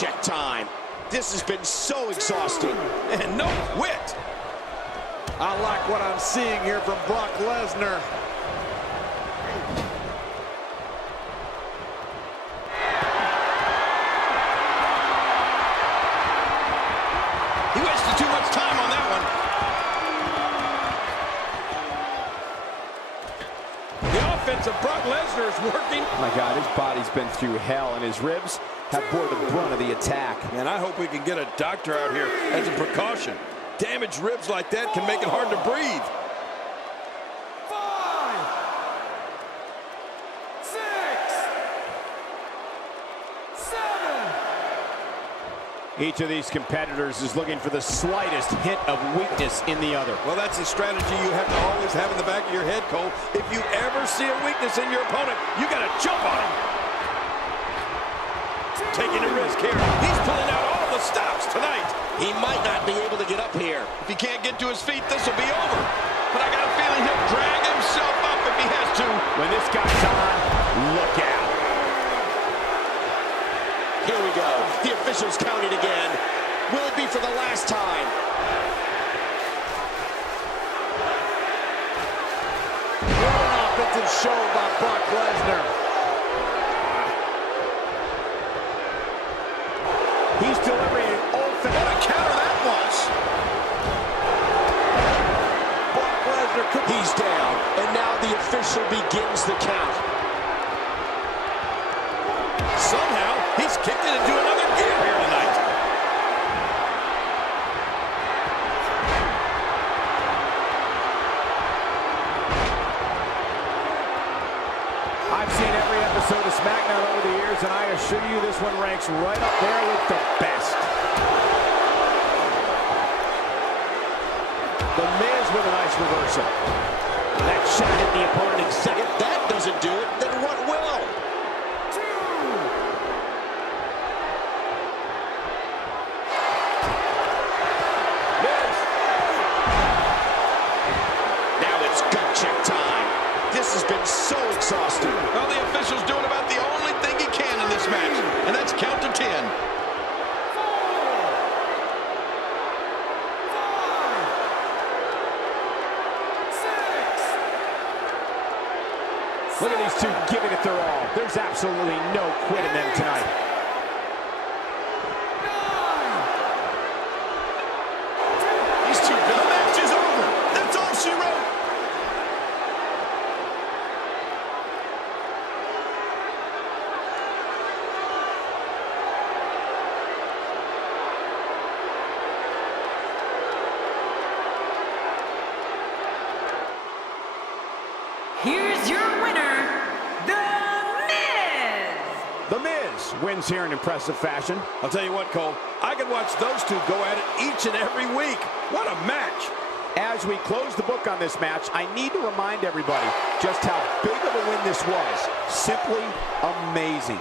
check time. This has been so exhausting. And no quit. I like what I'm seeing here from Brock Lesnar. He wasted too much time on that one. The offense of Brock Lesnar is working. My God, his body's been through hell, and his ribs have bore the brunt of the attack. And I hope we can get a doctor out here as a precaution. Damaged ribs like that can make it hard to breathe. 5, 6, 7. Each of these competitors is looking for the slightest hint of weakness in the other. Well, that's a strategy you have to always have in the back of your head, Cole. If you ever see a weakness in your opponent, you got to jump on him. Taking a risk here. He's pulling out all the stops tonight. He might not be able to get up here. If he can't get to his feet, this will be over. But I got a feeling he'll drag himself up if he has to. When this guy's on, look out. Here we go. The officials counting again. Will it be for the last time? What an offensive show by Brock Lesnar. He's delivering an offensive. What a counter that was. Brock Lesnar. He's down, and now the official begins the count. Somehow, he's kicked it into another gear here tonight. I've seen every episode of SmackDown over the years, and I assure you this one ranks right up there with the best. The Miz with a nice reversal. That shot hit the opponent in second. If that doesn't do it, then what will? Miz. Now it's gut check time. This has been so exhausting. Well, the official's doing about the only thing he can in this match, and that's count to 10. 4, 5, 6. Look at these two giving it their all. There's absolutely no quit in them tonight. 9. These two, the match is over. That's all she wrote. Here's your winner, The Miz! The Miz wins here in impressive fashion. I'll tell you what, Cole, I could watch those two go at it each and every week. What a match. As we close the book on this match, I need to remind everybody just how big of a win this was. Simply amazing.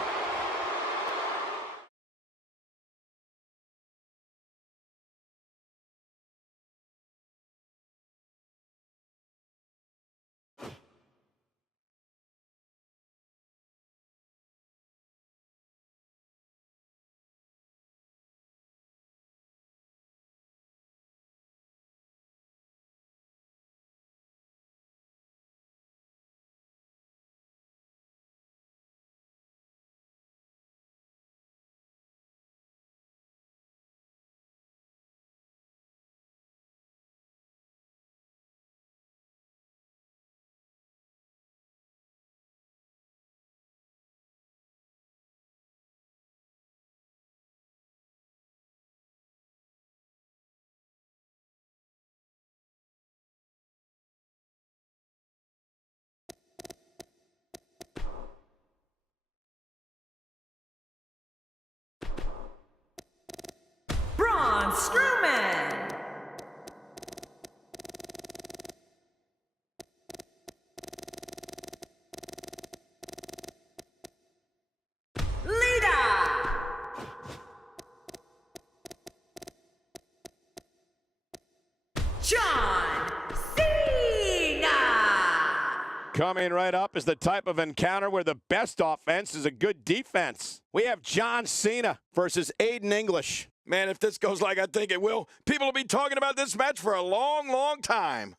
Coming right up is the type of encounter where the best offense is a good defense. We have John Cena versus Aiden English. Man, if this goes like I think it will, people will be talking about this match for a long, long time.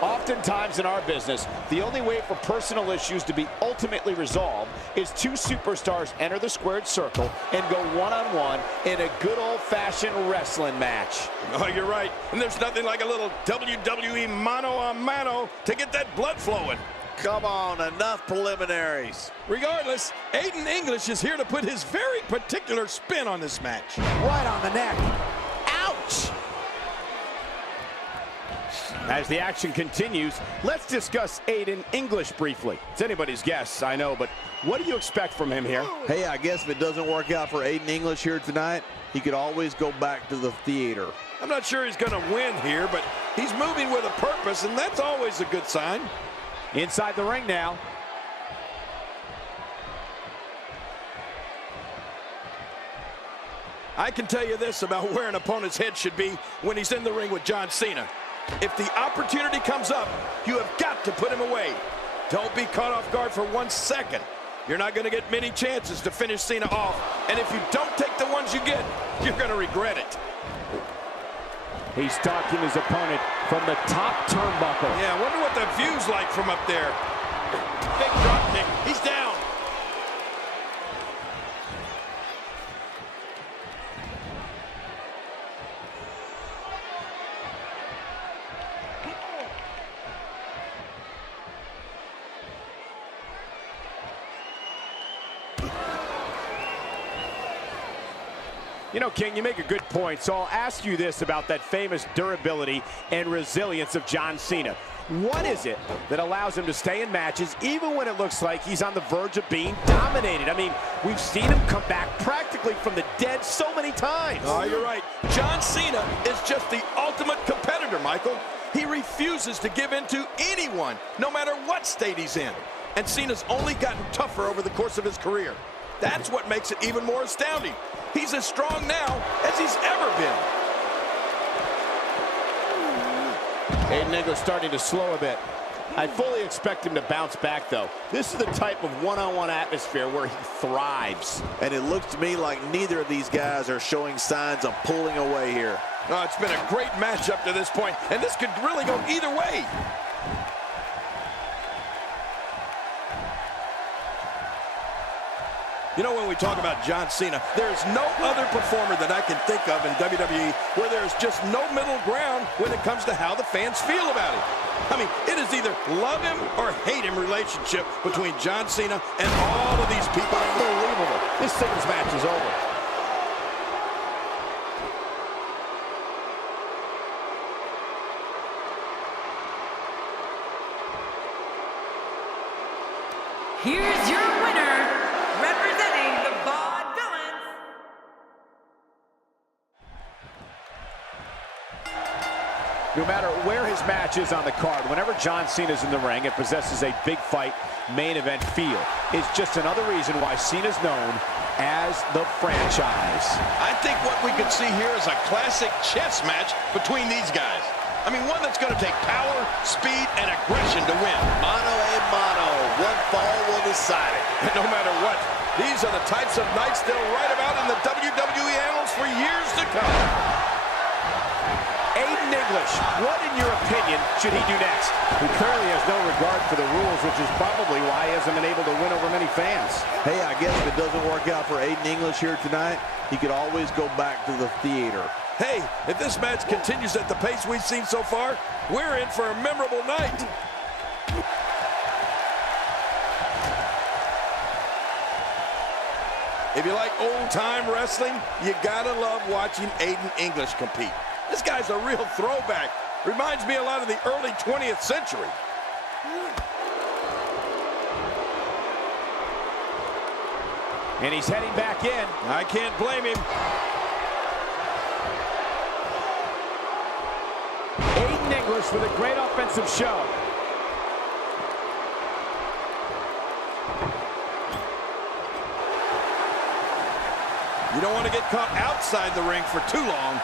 Oftentimes in our business, the only way for personal issues to be ultimately resolved is two superstars enter the squared circle and go one-on-one in a good old-fashioned wrestling match. Oh, you're right. And there's nothing like a little WWE mano-a-mano to get that blood flowing. Come on, enough preliminaries. Regardless, Aiden English is here to put his very particular spin on this match. Right on the neck. Ouch! As the action continues, let's discuss Aiden English briefly. It's anybody's guess, I know, but what do you expect from him here? Hey, I guess if it doesn't work out for Aiden English here tonight, he could always go back to the theater. I'm not sure he's going to win here, but he's moving with a purpose, and that's always a good sign. Inside the ring now. I can tell you this about where an opponent's head should be when he's in the ring with John Cena. If the opportunity comes up, you have got to put him away. Don't be caught off guard for 1 second. You're not going to get many chances to finish Cena off, and if you don't take the ones you get, you're going to regret it. He's stalking his opponent from the top turnbuckle. Yeah, I wonder what the view's like from up there. Big drop kick. He's down. You know, King, you make a good point, so I'll ask you this about that famous durability and resilience of John Cena. What is it that allows him to stay in matches even when it looks like he's on the verge of being dominated? I mean, we've seen him come back practically from the dead so many times. Oh, you're right. John Cena is just the ultimate competitor, Michael. He refuses to give in to anyone, no matter what state he's in. And Cena's only gotten tougher over the course of his career. That's what makes it even more astounding. He's as strong now as he's ever been. Aiden English starting to slow a bit. I fully expect him to bounce back, though. This is the type of one-on-one atmosphere where he thrives. And it looks to me like neither of these guys are showing signs of pulling away here. Oh, it's been a great match up to this point, and this could really go either way. You know, when we talk about John Cena, there's no other performer that I can think of in WWE where there's just no middle ground when it comes to how the fans feel about him. I mean, it is either love him or hate him relationship between John Cena and all of these people. Unbelievable. This singles match is over. Here's your winner, representing the Vaudevillains. No matter where his match is on the card, whenever John Cena's in the ring, it possesses a big fight main event feel. It's just another reason why Cena's known as the franchise. I think what we could see here is a classic chess match between these guys. I mean, one that's going to take power, speed, and aggression to win. Mano a mano. One fall will decide it. And no matter what, these are the types of nights they'll write about in the WWE annals for years to come. Aiden English, what in your opinion should he do next? He clearly has no regard for the rules, which is probably why he hasn't been able to win over many fans. Hey, I guess if it doesn't work out for Aiden English here tonight, he could always go back to the theater. Hey, if this match continues at the pace we've seen so far, we're in for a memorable night. If you like old-time wrestling, you gotta love watching Aiden English compete. This guy's a real throwback. Reminds me a lot of the early 20th century. And he's heading back in. I can't blame him. Aiden English with a great offensive show. You don't want to get caught outside the ring for too long.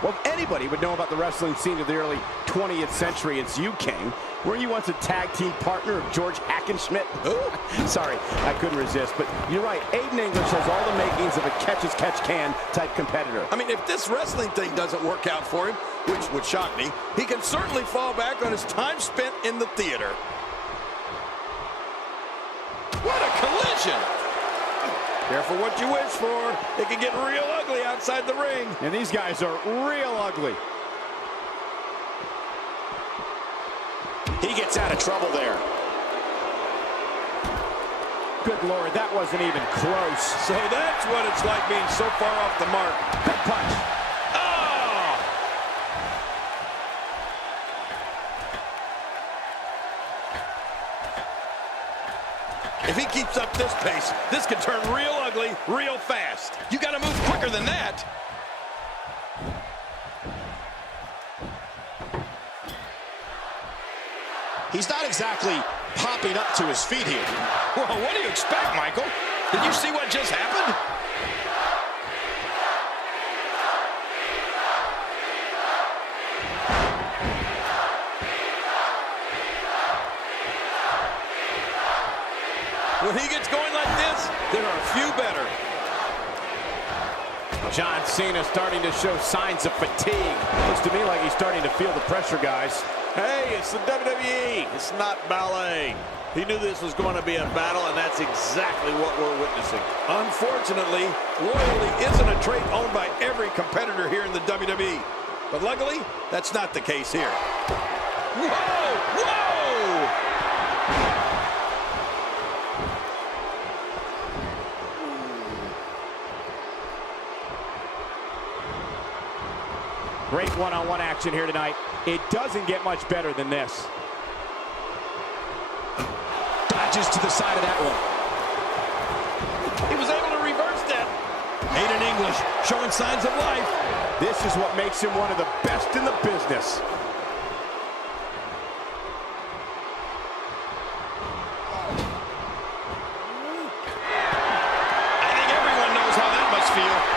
Well, if anybody would know about the wrestling scene of the early 20th century, it's you, King. Were you once a tag team partner of George Hackenschmidt? Sorry, I couldn't resist, but you're right. Aiden English has all the makings of a catch-as-catch-can type competitor. I mean, if this wrestling thing doesn't work out for him, which would shock me, he can certainly fall back on his time spent in the theater. What a collision! Careful what you wish for. It can get real ugly outside the ring. And these guys are real ugly. He gets out of trouble there. Good Lord, that wasn't even close. So that's what it's like being so far off the mark. Good punch. Oh! If he keeps up this pace, this could turn real ugly real fast. You got to move quicker than that. He's not exactly popping up to his feet here. Well, what do you expect, Michael? Did you see what just happened? When he gets going like this, there are a few better. John Cena starting to show signs of fatigue. Looks to me like he's starting to feel the pressure, guys. Hey, it's the WWE. It's not ballet. He knew this was going to be a battle, and that's exactly what we're witnessing. Unfortunately, loyalty isn't a trait owned by every competitor here in the WWE. But luckily, that's not the case here. Whoa! Whoa! Great one-on-one action here tonight. It doesn't get much better than this. Dodges to the side of that one. He was able to reverse that. Aiden English showing signs of life. This is what makes him one of the best in the business. I think everyone knows how that must feel.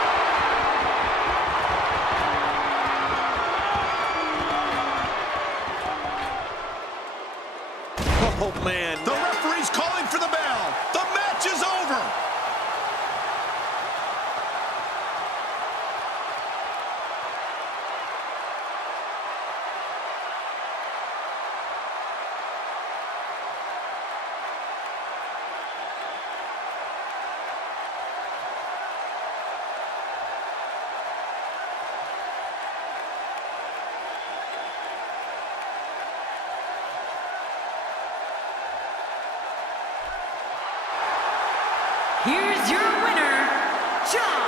Oh, man. The referee's calling for the bell. The match is over. Here's your winner, John